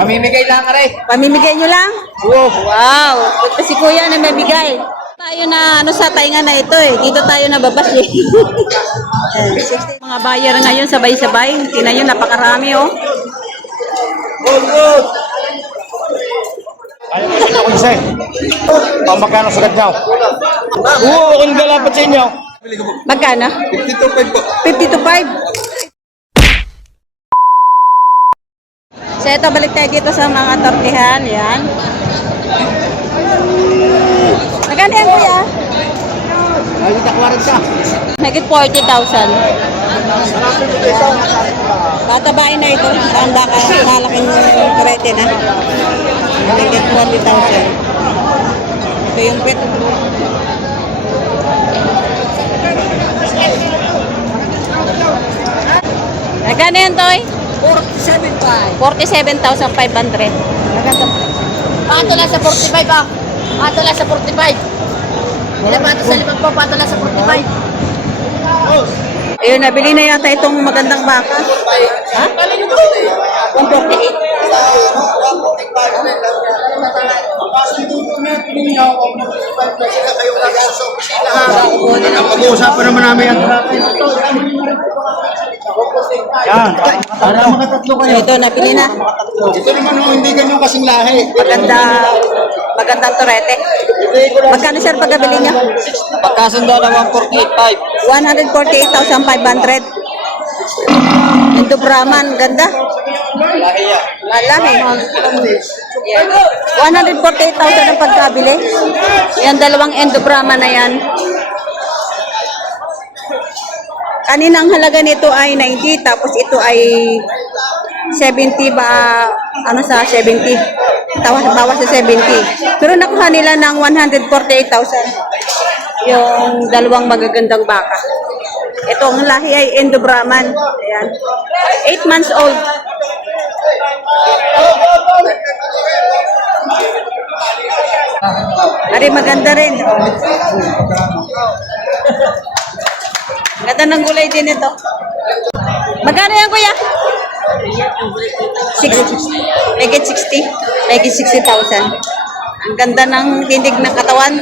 Mamimigay lang rin. Pamimigay nyo lang? Oo. Wow! Ito si Kuya na may bigay. Tayo na ano sa tainga na ito eh. Dito tayo nababas eh. Ayan, 60. Mga buyer ngayon sabay-sabay. Tingnan nyo, napakarami oh. Good, good. Ayaw ko sila ko isa eh. Pamakano sa gadyaw. Oo, ako nang galapat sa inyo. Magkano? 52.5 po. 50 to 5. So ito, balik tayo dito sa mga tortihan. Yan. Magkano yan, kuya? Kita 40. Nagit 40,000. Tatabain na ito. Tanda ka, malaking kurete na. Nagit 40,000. Ito yung pet. Magkano yan, Toy? 47,500. Maganda. Pato lang sa 45 ah. Pato lang sa 45. Hindi pato sa limang po, pato lang sa 45. Ayun, nabili na yata itong magandang baka. Ha? 148. Pag-uusapan naman namin yan. Yan. Para makatatlo So ito, nabili na. Ito naman oh, hindi ganyan kasing lahi. Maganda, magandang torete. Magkano sir pagkabili niya? Pagkasundo naman 48.5. 148,500. Ito Brahman, ganda. Lahi yan. Malaki. Yan. 148,000 ang pagkabili. Yan, dalawang Endo Brahman na yan. Kaninang halaga nito ay 90, tapos ito ay 70 ba, ano sa 70. Tawas, bawas sa 70. Pero nakuha nila ng 148,000. Yung dalawang magagandang baka. Ito ang lahi ay Endo Brahman. Ayan. 8 months old. Ari, maganda rin. Ganda ng gulay din ito. Magkano yan, kuya? 60. Megit 60. Megit 60,000. Ang ganda ng tindig ng katawan.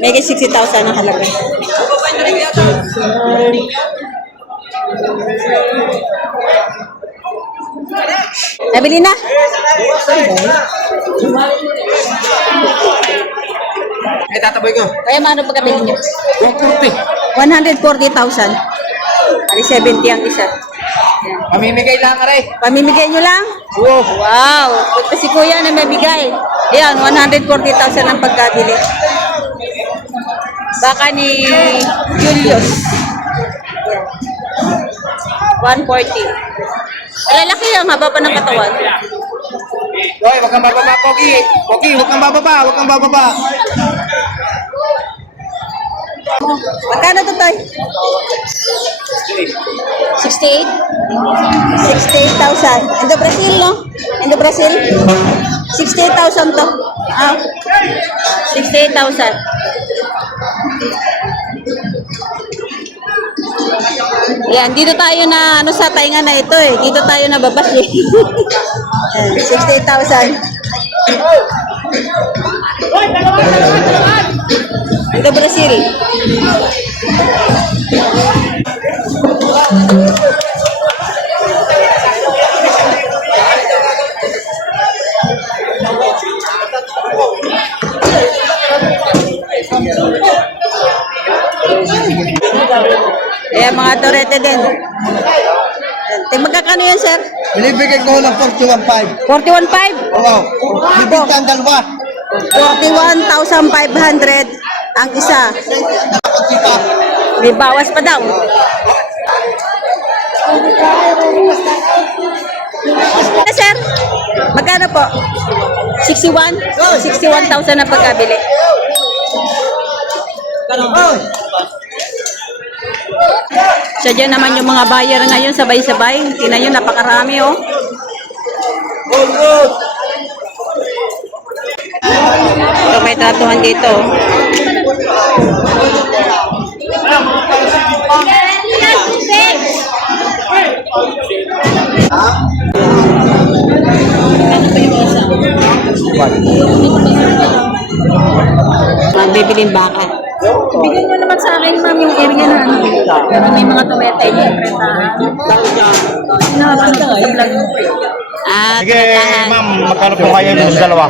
Megit 60,000 ang halaga. Nabili na? Eh, tataboy ko. Kaya maano pagkabili niyo? 140. 140,000. Ari 70 ang isa. Yan. Mamimigay lang ka rin. Pamimigay nyo lang? Oo. Wow! Ito si Kuya na may bigay. Ayan, 140,000 ang pagkabili. Baka ni Julius. Ayan. 140. Lalaki ang haba pa ng katawan. Hoy, wag kang bababa, Pogi. Pogi, wag kang bababa, wag kang bababa. Magkano to, Toy? 68? 68,000. Indo Brazil, no? Indo Brazil? 68,000 to. Ah. 68,000. Yan, dito tayo na, ano sa tainga na ito eh. Dito tayo nababas eh. Yan, 68,000. Indo Brazil. Ayan, mga torete din. Magkakano yan, sir? Binibigay ko ng 41.5. 41,500? Wow. Bibigyan dalawa. 41,500 ang isa. May bawas pa daw. Eh, sir, magkano po? 61? 61,000 ang pagkabili. Sadya naman yung mga buyer ngayon sabay-sabay. Tingnan nyo, napakarami oh. So may tratuhan dito. Magbibiling baka. Bigyan mo naman sa akin, ma'am, yung area na ano. Pero may mga tuwete, yung preta. Nakapanood ko sa vlog mo. Ah, Sige, ma'am, magkano po kayo dito sa dalawa?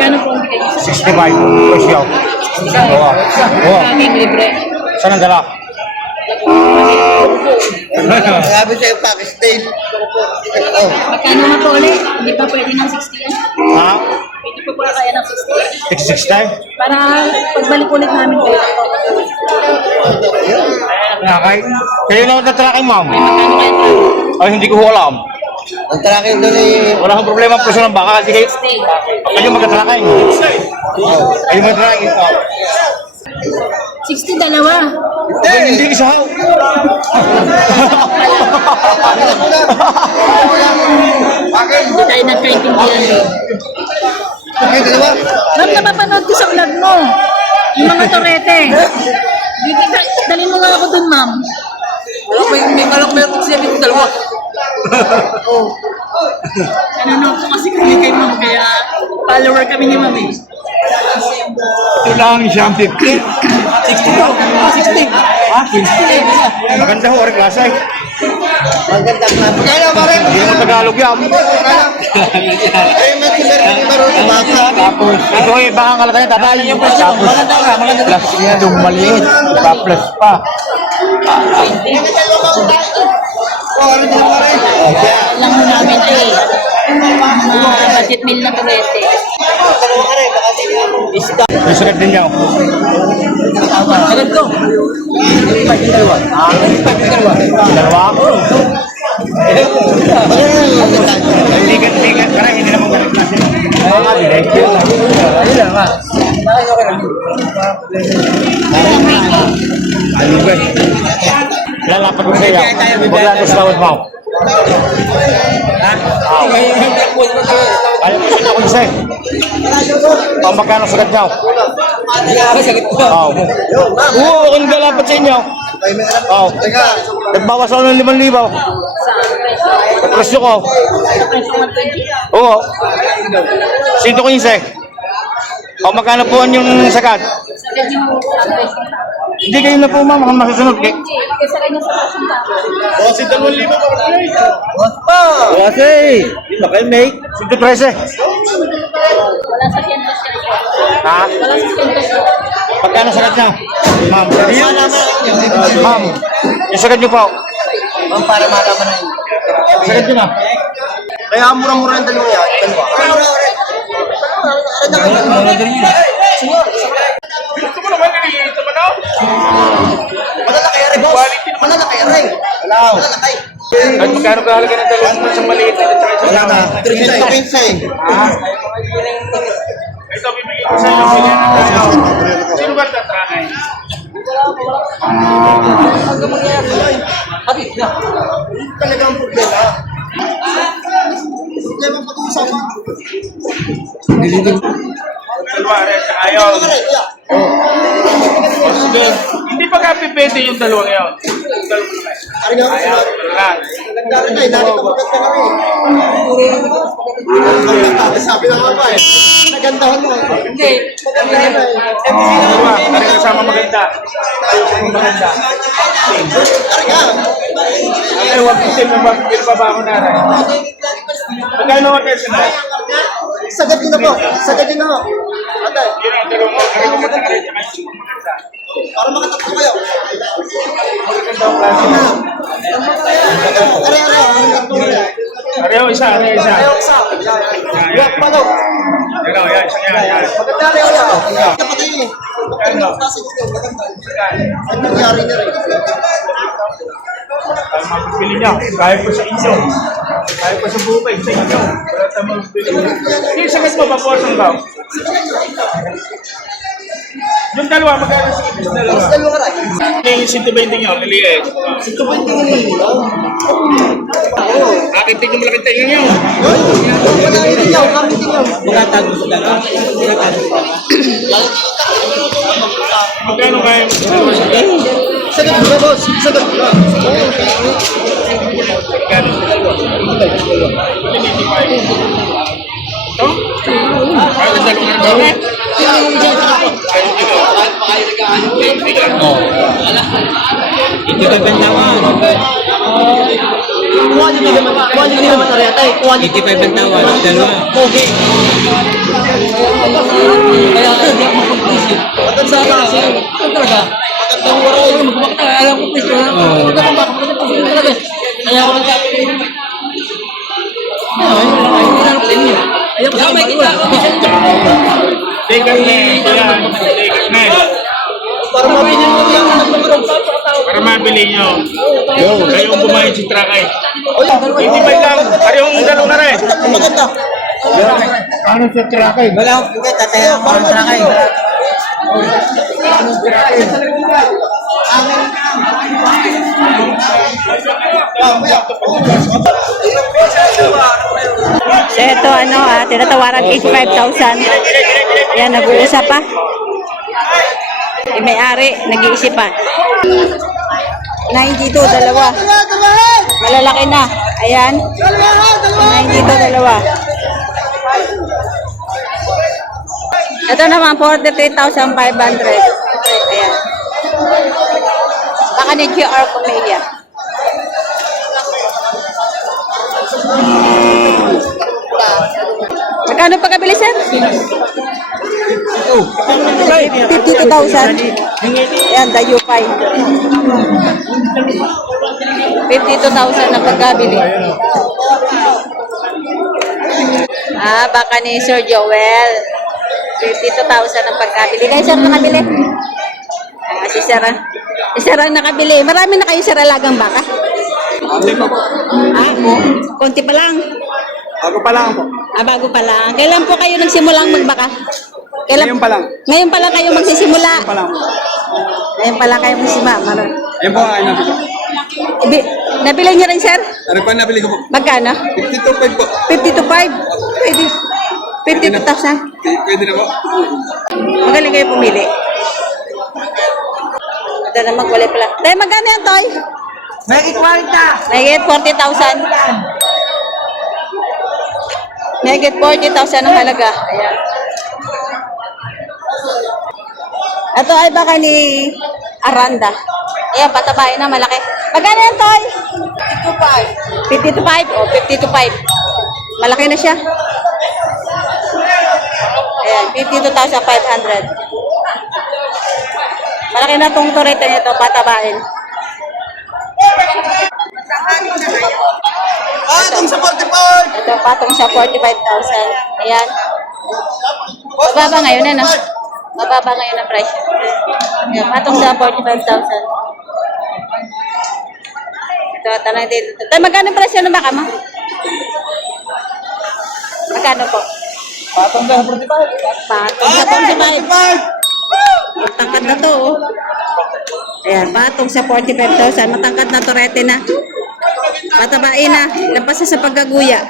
Kano po ang bigay nyo? 65. Presyo. Oo. Oo. Kami libre. Saan ang dala? Sabi sa'yo, Pakistan. Oh, Magkano na po ulit? Hindi pa pwede ng 60 yan? Ha? Pwede po ba kaya ng 60? 66 time? Para pagbalik ulit namin kayo. Nakakay. Kayo lang nagtatraking, ma'am. Magkano kayo? Ay, hindi ko ho alam. Ang tracking doon eh. Wala kang problema ang presyo ng baka kasi kayo, kayo magtatraking. Kayo. Oh. 60 dalawa. Hindi, hindi isa ho. Hindi tayo nagkaintindihan. Okay, dalawa. Ma'am, napapanood ko sa vlog mo. Yung mga torete. Dito, dalhin mo nga ako dun, ma'am. May, may malak meron siya dito dalawa. Nanonood ko kasi kami kay ma'am, kaya follower kami ni ma'am eh. Ito lang siyang 50. 60 to. 60. Ha? 60. Maganda ho, rin klase. Maganda ka. Magkano pa rin? Hindi naman Tagalog yan. Ay, may meron din baro sa baka. Tapos, ito eh, baka kalatayan, tatay. Tapos, maganda ka, maganda ka. Plus yung maliit. Pa plus pa. Oh, ano Alam mo namin ay mga budget meal na torete. Dalawa ka rin, baka sino ako. Yung sakit din niya. Agad ko. Dalawa. Dalawa? Ka, hindi ka, karang hindi naman ganun klase. Mga bilay. Ayun lang ha. Ano ba? Lalapat mo sa'yo. Huwag lang sa tawad mo. Ha? Ayaw mo ako isa eh. Pang magkano sagat niyo? Oo. Oo, kung lalapat sa inyo. Oo. Teka. Nagbawas ako ng 5,000. Presyo ko. Oo. Sito ko yung sek. O magkano po yung sagat? Hindi kayo na po ma'am, kung masusunod. Kay- Kasi kanya sa pasunta. O, si 2,000 pa ba? Wala siya eh. Hindi ba kayo make? Sito 13. Wala sa kanya siya. Ha? Wala sa kanya siya. Magkano sagat niya? Ma'am. Ma'am. Yung sagat niyo po. Ma'am, para malaman na yun. Sagat niyo na. Kaya mura-mura ang dalawa yan. Dalawa. Malalaki yan, boss. Malalaki yan. Wala. Malalaki. At magkano kahalaga ng dalawang sa maliit at saka sa Wala na. 315. Ito, bibigyan ko sa inyo. Bigyan na tayo. Sino ba tatrakay? Talagang problema. Problema pag-uusapan. Dalawa rin, saka ayaw. O, sige. Hindi pa kapi pwede yung dalawang yun. Yung dalawang nga Ayaw, ako. wala. Maganda rin eh. Dati kapagkat ka kami. Sabi na nga eh. Nagandahan mo. Hindi. Maganda na eh. Dalawa, kare kasama maganda. Ayos mo maganda. Nga. Ay, wag itim na wag itim pa ba ako na rin? Magkano ang personal? Sagad din ako. Sagad din ako. Ate. Yun ang dalawang kare maganda yung maganda. Para makatatlo kayo. Maganda ang klase. Pareho isa, pareho isa. Ayaw sa. Yak palo. Yan o, yan, isang yan, yan. Maganda rin. Dapat kayo eh. Maganda. Ano nangyari na rin? Kaya mapipili niya. Kaya po sa inyo. Kaya po sa bukay, sa inyo. Wala tayong niya. Hindi, sagat mo, babawasan ka. Yung dalawa, magkano sa ibis dalawa? Dalawa ka rin. Yung 120 niyo, liliit. Ito ba yung tingin mo? Akin tingin mo lang tingin niyo. Wala rin niya. Kami tingin. Magkano kaya mo sa dalawa sa dalawa? Sagad mo ba, boss? Sagad mo ba? Magkano sa dalawa? 25. Ito? Quality naman, quality naman na reta eh. Quality. 85 ang tawad, dalawa. Okay. Kaya hindi ako makapag-isip. Matag sa kasi. Ito talaga. Matag ng waray. Magbumakta. Alam ko please. Oo. Baka. Matag ng talaga. Kaya ako nagsabi. Ko eh. Yan. Legal na eh. Para mabili nyo yung nagpapalong sa tao. Para mabili nyo. Kayong bumayad si Trakay. Oy, Hindi ba lang? Parehong dalawa na rin. maganda. Ano sa Trakay? Wala akong pigay, tataya ako ng trakay. So ito ano, ah, tinatawaran 85,000. Yan, nag-uusap pa. Eh, may-ari, nag-iisip pa. 92, dalawa. Malalaki na. Ayan. 92, dalawa. Ito naman, 43,500. Ayan. Baka ni GR Comelia. Magkano pagkabili, sir? 52,000. Ayan, U5. 52,000 na pagkabili. Ah, baka ni Sir Joel. 52,000 ang pagkabili. Kayo, sir, nakabili? Ah, si Sir, si Sir ang nakabili. Marami na kayo, Sir, alagang baka? Ah, konti pa lang. Bago pa lang po. Ah, bago pa lang. Kailan po kayo nagsimulang magbaka? Kailan? Ngayon pa lang. Ngayon pa lang kayo magsisimula. Pa lang. Ngayon pa lang kayo magsisimula. Yan po ang nabili. Ibi- nabili niyo rin, sir? Ano pa nabili ko po? Magkano? 52.5 po. 52.5? Pwede. 52,000? Pwede na po. Magaling kayo pumili. Ito na magwalay pala. Tayo, magkano yan, Toy? May 40. Mahigit 40,000. Mahigit 40,000 ang halaga. Ayan. Ito ay baka ni Aranda. Ayan, patabain na, malaki. Magkano yan, Toy? 52.5. 52.5? O, 52.5. Malaki na siya. Ayan, 52,500. Malaki na itong turete nito, patabain. Ah, itong sa 45. Ito, patong sa 45,000. Ayan. Mababa ngayon, ano? Mababa ngayon ang presyo. Ayan, patong sa 45,000. Ito, tanong dito. Ito, magkano ang presyo ng baka mo? Magkano po? Patong sa 45. Patong sa 45. Matangkad na to, oh. Ayan, patong sa 45,000. Matangkad na torete na. Patabain na. Lapas na sa paggaguya.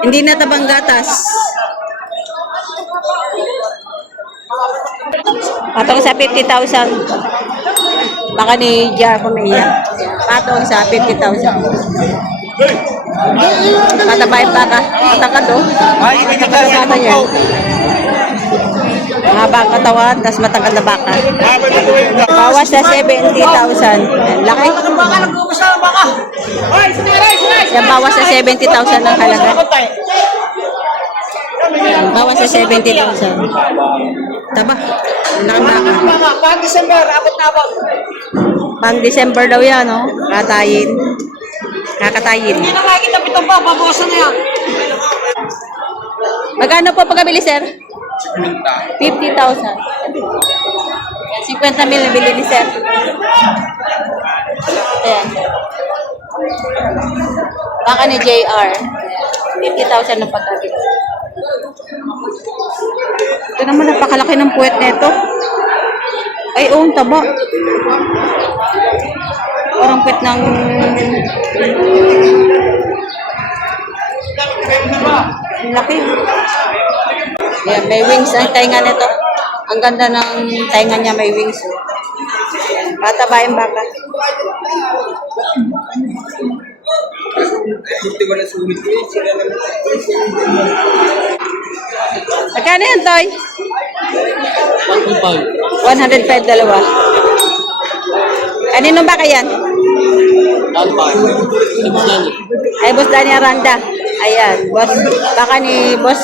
Hindi na tabang gatas. Patong sa 50,000. Baka ni Jar Pumaya. Patong sa 50,000. Patabain baka. Matangkad, oh. Ay, hindi ka Baka niya. Mahaba ang katawan, tapos matangkad na baka. Bawas na 70,000. Yan, Laki. Baka nag-uubos na baka. Yan, bawas sa 70,000 ang halaga. Bawas sa 70,000. Taba, ang laki baka. Baka, pag December, abot na abot. Pang December daw yan, no? Katayin. Kakatayin. Hindi na makikita pitong pa, babawasan na yan. Magkano po pagkabili, sir? 50,000. Yan, 50 mil ni sir. Ayan. Baka ni JR. 50,000 na pagkabili. Ito naman, napakalaki ng puwet nito. Ay, oh, taba. Parang puwet ng... Laki. Yan, may wings ang tainga nito. Ang ganda ng tainga niya, may wings. Bata ba yung? Magkano yan, Toy? 1.5. 105 dalawa. Kanino ba kayan? Dalpan. Ibsan. Ay, Boss Dani Aranda. Ayan, boss. Baka ni Boss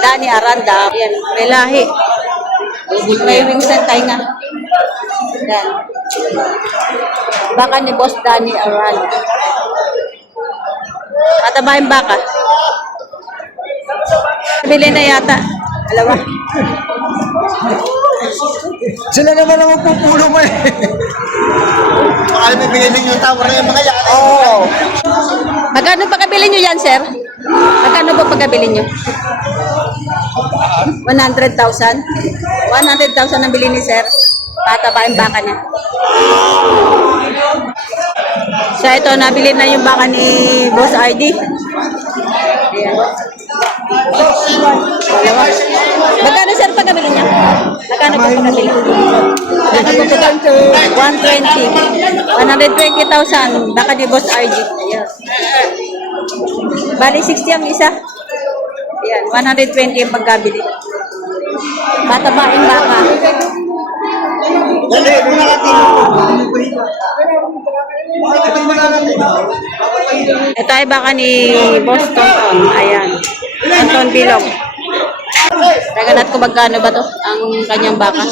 Dani Aranda. Ayan, may lahi. May wings and tainga. Ayan. Baka ni Boss Dani Aranda. Mataba yung baka. Bili na yata. Dalawa. Sila naman ang magpupulo mo eh. Baka bibigyan ng yung tawar na yung mga yan. Oo. Magkano pagkabili nyo yan, sir? Magkano po pagkabili nyo? 100,000? 100,000 ang bili ni sir. Pataba yung baka niya. So ito, nabili na yung baka ni Boss RD. Ayan. Dalawa. Magkano sir pagkabili niya? Magkano po pagkabili? Magkano po pagkabili? 120. 120,000. Baka ni Boss RD. Ayan. Bali 60 ang isa. Ayan, 120 yung pagkabili. Matabaing baka. Dali, muna natin. Ito ay baka ni Boss Tonton. Ayan. Tonton Bilog. Taganat ko magkano ba to? Ang kanyang baka.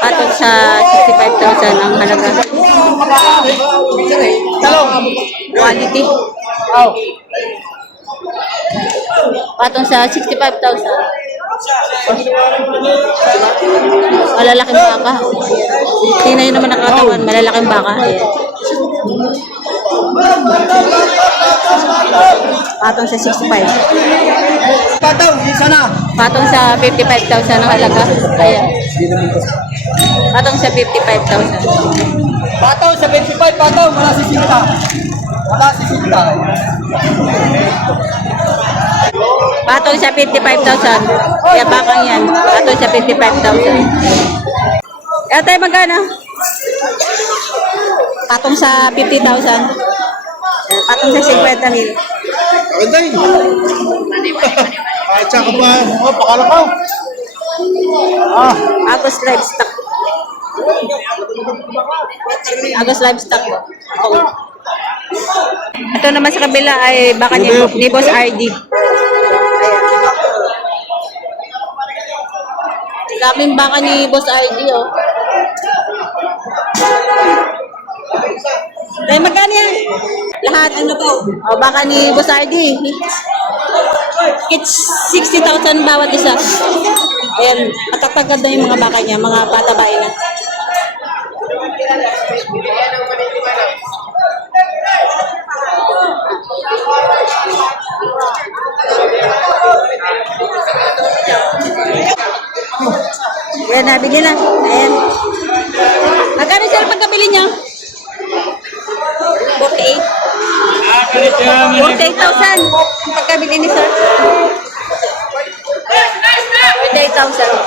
Patod sa 65,000 ang halaga. Quality. Patong sa 65,000. Malalaking baka. Tingnan nyo naman ang katawan. Malalaking baka. Patong sa 65. Pataw, isa na. Patong sa 55,000 ang halaga. Ayan. Patong sa 55,000. Pataw, 75 pataw. Wala si Sinta. Wala si Sinta. Patong sa 55,000. Kaya bakang yan. Patong sa 55,000. Kaya tayo magkano? Patong sa 50,000. Ayan, Patong sa 50 mil. Maganda yun. Kahit saka pa, oh, pakala ka. Ah, Agos livestock. Agos livestock. Oo. Ito naman sa kabila ay baka ni, ni Boss RD. Daming baka ni Boss RD, oh. Dahil magkano yan? Lahat, ano po? O, baka ni Boss RD. It's 60,000 bawat isa. Ayan, matatagad na yung mga baka niya, mga patabain na. Ayan, nabili na. Ayan. Magkano sir pagkabili niya? 48. 48,000 pagkabili ni sir. 48,000.